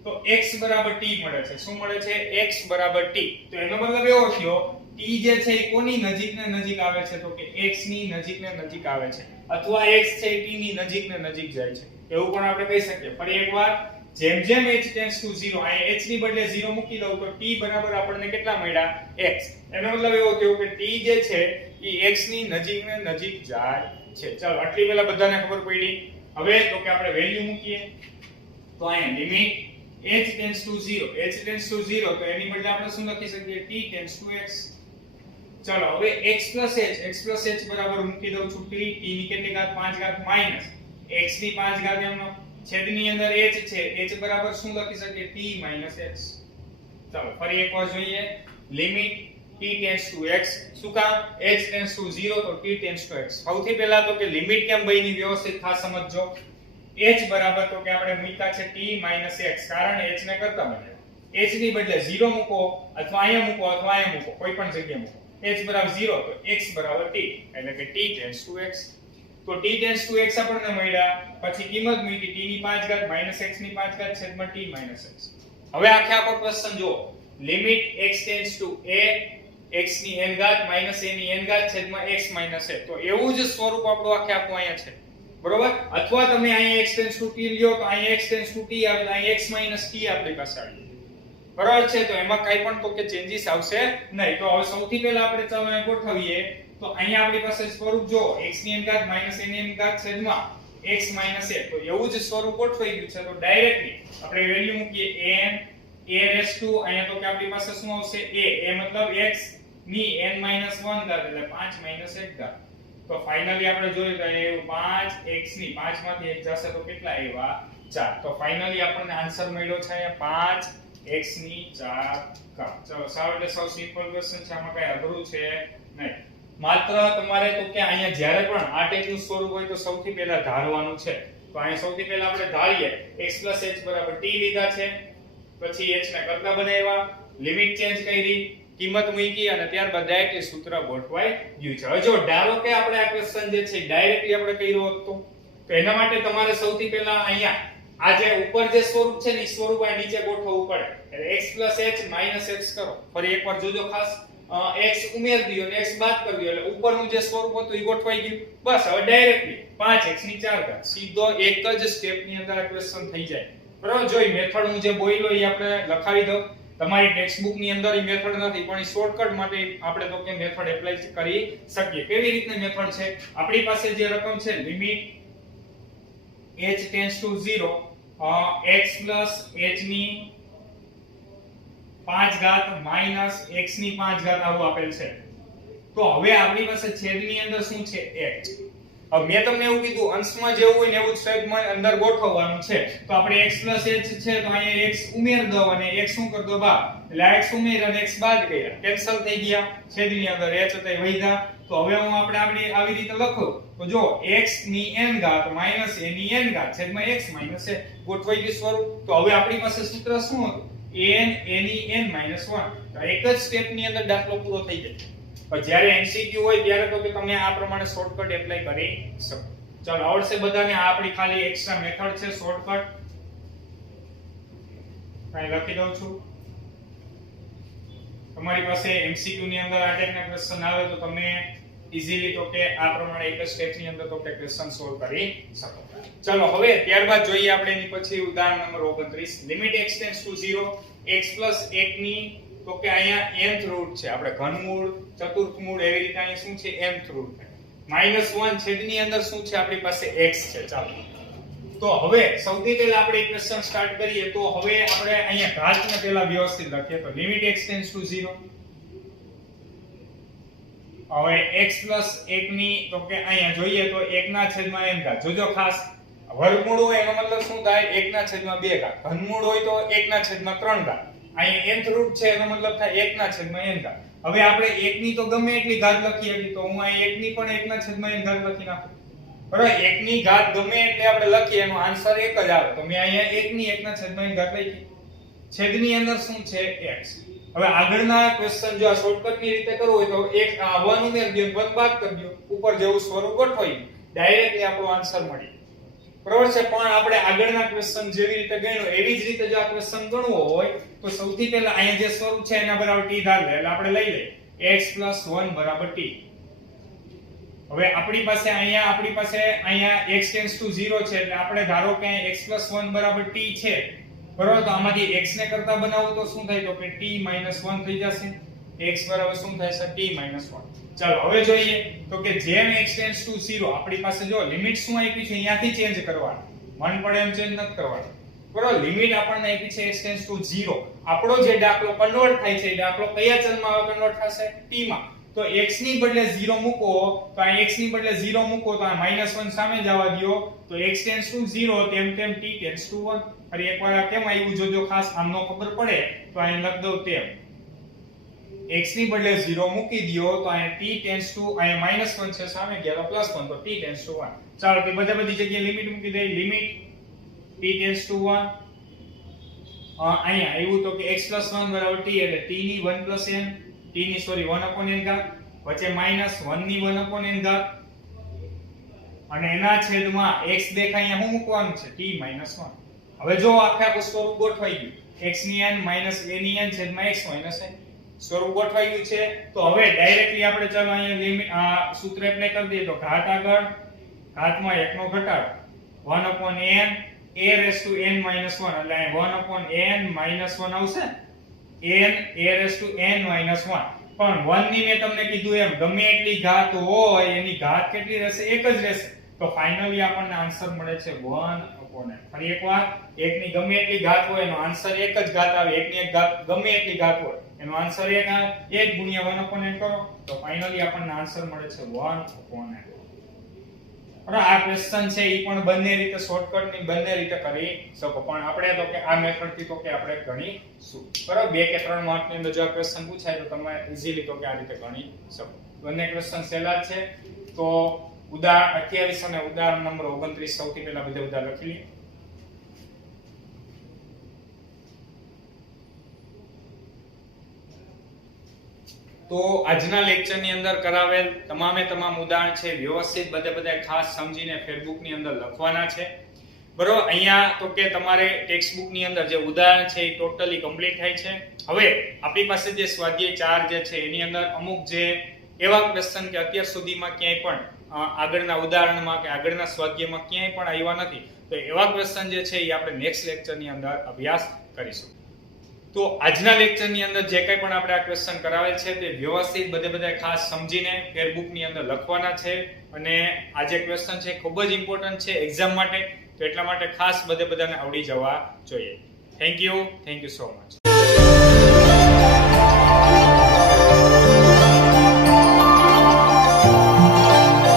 તો x = t મળે છે. શું મળે છે? x = t. તો એનો મતલબ એવો થયો t જે છે એ કોની નજીક ને નજીક આવે છે? તો કે x ની નજીક ને નજીક આવે છે, અથવા x છે t ની નજીક ને નજીક જાય છે, એવું પણ આપણે કહી શકીએ. ફરી એકવાર, જેમ જેમ h ટેન્ડ્સ ટુ 0, અહીં h ની બદલે 0 મૂકી દઉં તો t બરાબર આપણને કેટલા મળ્યા? x. એનો મતલબ એવો થયો કે t જે છે એ x ની નજીક ને નજીક જાય છે. ચાલો આટલી પહેલા બધાને ખબર પડી. હવે તો કે આપણે વેલ્યુ મૂકીએ તો અહીં limit h tends to 0, h tends to 0 તો એની બદલે આપણે શું લખી શકીએ? t tends to x. ચાલો હવે x + h બરાબર મૂકી દઉં છું t ની કેટલી ઘાત? 5 ઘાત માઈનસ x ની 5 ઘાત એમનો છેદની અંદર h છે, h બરાબર શું લખી શકીએ? t - x. ચાલો ફરી એકવાર જોઈએ, limit t tends to x. શું કામ? h ટેન્ડ્સ ટુ 0 તો t ટેન્ડ્સ ટુ x. સૌથી પહેલા તો કે લિમિટ કેમ બની વ્યવસ્થિત ખાસ સમજજો. h બરાબર તો કે આપણે મૂક્યા છે t - x, કારણ h ને કરતા બને. h ની બદલે 0 મૂકો અથવા અહીંયા મૂકો અથવા અહીંયા મૂકો, કોઈ પણ જગ્યાએ મૂકો. h બરાબર 0 તો x બરાબર t, એટલે કે t ટેન્ડ્સ ટુ x. તો t ટેન્ડ્સ ટુ x આપણને મળ્યા. પછી કિંમત મૂકી t ની 5 ઘાત - x ની 5 ઘાત છેદમાં t - x. હવે આખો ક્વેશ્ચન જો, limit x tends to a, x ની n ઘાત - a ની n ઘાત છેદમાં x - a. તો એવું જ સ્વરૂપ આપણું આખું અહીંયા છે. બરોબર? અથવા તમે અહીંયા x ટેન્ડ્સ ટુ t લ્યો તો અહીંયા x ટેન્ડ્સ ટુ t આવે તો અહીંયા x - t આપણી પાસે આવી જાય. બરાબર છે? તો એમાં કંઈ પણ તો કે ચેન્જીસ આવશે નહીં. તો હવે સૌથી પહેલા આપણે ચાલો અહીં ગોઠવીએ તો અહીંયા આપણી પાસે સ્વરૂપ જો x ની n ઘાત - a ની n ઘાત છેદમાં x - a. તો એવું જ સ્વરૂપ ગોઠવાઈ ગયું છે. તો ડાયરેક્ટલી આપણે વેલ્યુ મૂકીએ n a રેસ ટુ અહીંયા તો કે આપણી પાસે શું આવશે? a મતલબ x ની n - 1 ઘાત એટલે 5 - 1 ઘાત. તો ફાઇનલી આપણે જોયું તો એવું 5 x ની 5 માંથી 1 જશે તો કેટલા આવ્યા? 4. તો ફાઇનલી આપણને આન્સર મળ્યો છે અહીંયા 5 x ની 4 ઘાત. ચલો સાવ એટલે સાવ સિમ્પલ ક્વેશ્ચન છે, આમાં કઈ અઘરું છે નહીં. માત્ર તમારે તો કે અહીંયા જ્યારે પણ આ ટાઈપનું સ્વરૂપ હોય તો સૌથી પહેલા ધારવાનું છે. તો અહીંયા સૌથી પહેલા આપણે ધારીએ x + h = t લીધા છે, પછી h ને કરતા બનાવ્યા, લિમિટ ચેન્જ કરી, કિંમત મૂકી અને ત્યારબાદ ડાયરેક્ટલી સૂત્ર ગોઠવાઈ ગયું છે. હવે જો ધારો કે આપણે આ ક્વેશ્ચન જે છે ડાયરેક્ટલી આપણે કર્યો હોત તો એના માટે તમારે સૌથી પહેલા અહીંયા આ જે ઉપર જે સ્વરૂપ છે ને એ સ્વરૂપ આ નીચે ગોઠવવું પડે. એટલે x + h - x કરો. ફરી એકવાર જોજો ખાસ, x ઉમેર દયો અને x બાદ કરી દયો એટલે ઉપરનું જે સ્વરૂપ હતું એ ગોઠવાઈ ગયું. બસ હવે ડાયરેક્ટલી 5x ની 4 ઘાત સીધો એક જ સ્ટેપ ની અંદર આ ક્વેશ્ચન થઈ જાય. બરાબર? જો એ મેથડ હું જે બોલ્યો એ આપણે લખાવી દઉં. તમારી ટેક્સ્ટ બુક ની અંદર એ મેથડ નથી પણ એ શોર્ટકટ માટે આપણે તો કે મેથડ એપ્લાય કરી શકીએ. કેવી રીતની મેથડ છે? આપણી પાસે જે રકમ છે limit h tends to 0 x + h ની 5 ઘાત - x ની 5 ઘાત આવું આપેલ છે. તો હવે આપણી પાસે છેદની અંદર શું છે? h. હવે મેં તમને એવું કીધું અંશમાં જેવું હોય ને એવું જ છેદમાં અંદર ગોઠવવાનું છે. તો આપણે x h છે તો અહીંયા x ઉમેર દો અને x શું કર દો બાદ. એટલે આ x ઉમેર અને x બાદ કર્યા કેન્સલ થઈ ગયા. છેદની અંદર h હતા એ વૈધા. તો હવે હું આપણે આવી રીતે લખું તો જો x ની n ઘાત માઈનસ a ની n ઘાત છેદમાં x માઈનસ a ગોઠવાઈ ગયું સ્વરૂપ. તો હવે આપણી પાસે સૂત્ર શું હતું? an a ની n માઈનસ 1. તો એક જ સ્ટેપ ની અંદર દાખલો પૂરો થઈ જાય. પણ જ્યારે MCQ હોય ત્યારે તો કે તમે આ પ્રમાણે શોર્ટકટ એપ્લાય કરી શકો. ચાલો આવડશે બધાને. આ આપણી ખાલી એક્સ્ટ્રા મેથડ છે શોર્ટકટ. અહીં લખી દઉં છું. તમારી પાસે MCQ ની અંદર આ ટાઈપના ક્વેશ્ચન આવે તો તમે ઈઝીલી તો કે આ પ્રમાણે એક જ સ્ટેપ ની અંદર તો કે ક્વેશ્ચન સોલ્વ કરી શકો. ચાલો હવે ત્યારબાદ જોઈએ આપણે એની પછી ઉદાહરણ number 29. Limit x tends two 0 x + 1 ની તો કે અહીંયા nth રૂટ છે. આપણે ઘનમૂળ ચતુર્થ મૂળ એવી રીતે અહીં શું છે nth રૂટ છે. -1 છેદની અંદર શું છે આપણી પાસે x છે. ચાલો તો હવે સૌથી પહેલા આપણે ઇક્વેશન સ્ટાર્ટ કરીએ. તો હવે આપણે અહીંયા ઘાતને પહેલા વ્યવસ્થિત લખીએ. તો લિમિટ x ટેન્ડ્સ ટુ 0 હવે x + 1 ની તો કે અહીંયા જોઈએ તો 1/n ઘાત. જોજો ખાસ વર્ગમૂળ હોય એનો મતલબ શું થાય? 1/2 ઘાત. ઘનમૂળ હોય તો 1/3 ઘાત. અહીંયા nth રૂટ છે એનો મતલબ થાય 1/n ઘાત. હવે આપણે 1 ની તો ગમે એટલી ઘાત લખી હતી તો હું અહીં 1 ની પણ 1/n ઘાત લખી નાખું. બરાબર? 1 ની ઘાત ગમે એટલે આપણે લખીએ એનો આન્સર એક જ આવે. તો મેં અહીંયા 1 ની 1/n ઘાત લખી. છેદની અંદર શું છે x. હવે આગળના ક્વેશ્ચન જો આ શોર્ટકટ ની રીતે કરવું હોય તો એક 1 ઉમેર દો 1 બાદ કરી દો. ઉપર જેવું સ્વરૂપ ગોઠવાઈ ડાયરેક્ટલી આપણો આન્સર મળી. બરાબર છે? પણ આપણે આગળના ક્વેશ્ચન જેવી રીતે ગણ્યો એવી જ રીતે જો આ ક્વેશ્ચન ગણવો હોય તો સૌથી પહેલા અહીંયા જે સ્વરૂપ છે એના બરાબર t ધાર લે. એટલે આપણે લઈ લઈએ x + 1 = t. હવે આપણી પાસે અહીંયા x ટેન્ડ્સ ટુ 0 છે એટલે આપણે ધારો કે x + 1 = t છે. બરાબર? તો આમાંથી x ને કરતા બનાવું તો શું થાય? તો કે t - 1 થઈ જશે. x બરાબર શું થાય છે? t - 1. ચાલો હવે જોઈએ તો કે જેમ x ટેન્ડ્સ ટુ 0 આપણી પાસે જો લિમિટ શું આપી છે અહીંયાથી ચેન્જ કરવાની. મન પડે એમ ચેન્જ નથી કરવાની. બરાબર? લિમિટ આપણને આપી છે x ટેન્ડ્સ ટુ 0. આપણો જે દાખલો કન્વર્ટ થાય છે એ દાખલો કયા ચલમાં કન્વર્ટ થશે? t માં. તો x ની બદલે 0 મૂકો તો અહીં x ની બદલે 0 મૂકો તો આ -1 સામે જવા દો તો x ટેન્ડ્સ ટુ 0 તેમ તેમ t ટેન્ડ્સ ટુ 1. ફરી એકવાર આ કેમ આવ્યું જોજો ખાસ. આમ નો ખબર પડે તો અહીં લખ દઉં તેમ. x ની બદલે 0 મૂકી દયો તો અહીં t ટેન્ડ્સ ટુ અહીં -1 છે સામે ગયા તો +1 તો t ટેન્ડ્સ ટુ 1. ચાલો કે બધી જગ્યાએ લિમિટ મૂકી દઈએ. લિમિટ t ટેન્ડ્સ ટુ 1 અહીંયા આવ્યું તો કે x + 1 = t એટલે t ની 1 + n t ની 1/n ઘાત વચ્ચે -1 ની 1/n ઘાત અને એના છેદમાં x દેખાય અહીંયા શું મૂકવાનું છે? t - 1. હવે જો આખું સ્વરૂપ ગોઠવાઈ ગયું. x ની n - a ની n છેદમાં x - n સ્વરૂપ ગોઠવાઈ ગયું છે. તો હવે ડાયરેક્ટલી આપણે ચાલો અહીંયા લિમિટ આ સૂત્ર એપ્લાય કરી દઈએ. તો ઘાત આગળ ઘાતમાં 1 નો ઘટાડો 1/n a⁻n - 1 એટલે અહીં 1/n - 1 આવશે. n a⁻n - 1 પણ 1 ની મેં તમને કીધું એમ ગમે એટલી ઘાત હોય એની ઘાત કેટલી રહેશે? એક જ રહેશે. તો ફાઇનલી આપણને આન્સર મળે છે 1/n. ફરી એકવાર 1 ની ગમે એટલી ઘાત હોય એનો આન્સર એક જ ઘાત આવે. 1 ની એક ઘાત ગમે એટલી ઘાત હોય એનો આન્સર 1 × 1/n કરો તો ફાઇનલી આપણને આન્સર મળે છે 1/n. આ ક્વેશ્ચન છે એ પણ બંને રીતે શોર્ટકટ ની બંને રીતે કરી શકો. પણ આપણે તો કે આ મેથડ થી તો કે આપણે ગણીશું. બરાબર? 2 કે 3 માર્ક ની અંદર જો ક્વેશ્ચન પૂછાય તો તમે ઈઝીલી તો કે આ રીતે ગણી શકો. બંને ક્વેશ્ચન સહેલા છે. તો ઉદાહરણ 28 અને ઉદાહરણ નંબર 29 સૌથી પહેલા બધા લખી લઈએ. તો આજના લેક્ચર ની અંદર કરાવેલ તમામ ઉદાહરણ છે વ્યવસ્થિત બધા ખાસ સમજીને ફેસબુક ની અંદર લખવાના છે. બરોબર? અહીંયા તો કે તમારે ટેક્સ્ટ બુક ની અંદર જે ઉદાહરણ છે એ ટોટલી કમ્પ્લીટ થાય છે. હવે આપણી પાસે જે સ્વાધ્યાય 4 જે છે એની અંદર અમુક જે એવા ક્વેશ્ચન કે અત્યાર સુધીમાં ક્યાંય પણ આગળના ઉદાહરણમાં કે આગળના સ્વાધ્યાયમાં ક્યાંય પણ આવ્યા નથી તો એવા ક્વેશ્ચન જે છે એ આપણે નેક્સ્ટ લેક્ચર ની અંદર અભ્યાસ કરીશું. તો આજના લેક્ચર ની અંદર જે કંઈ પણ આપણે આ ક્વેશ્ચન કરાવેલ છે તે વ્યવસ્થિત બધા ખાસ સમજીને ફેરબુક ની અંદર લખવાના છે. અને આ જે ક્વેશ્ચન છે ખૂબ જ ઇમ્પોર્ટન્ટ છે એક્ઝામ માટે. તો એટલા માટે ખાસ બધાને આવડી જવા જોઈએ. Thank you so much.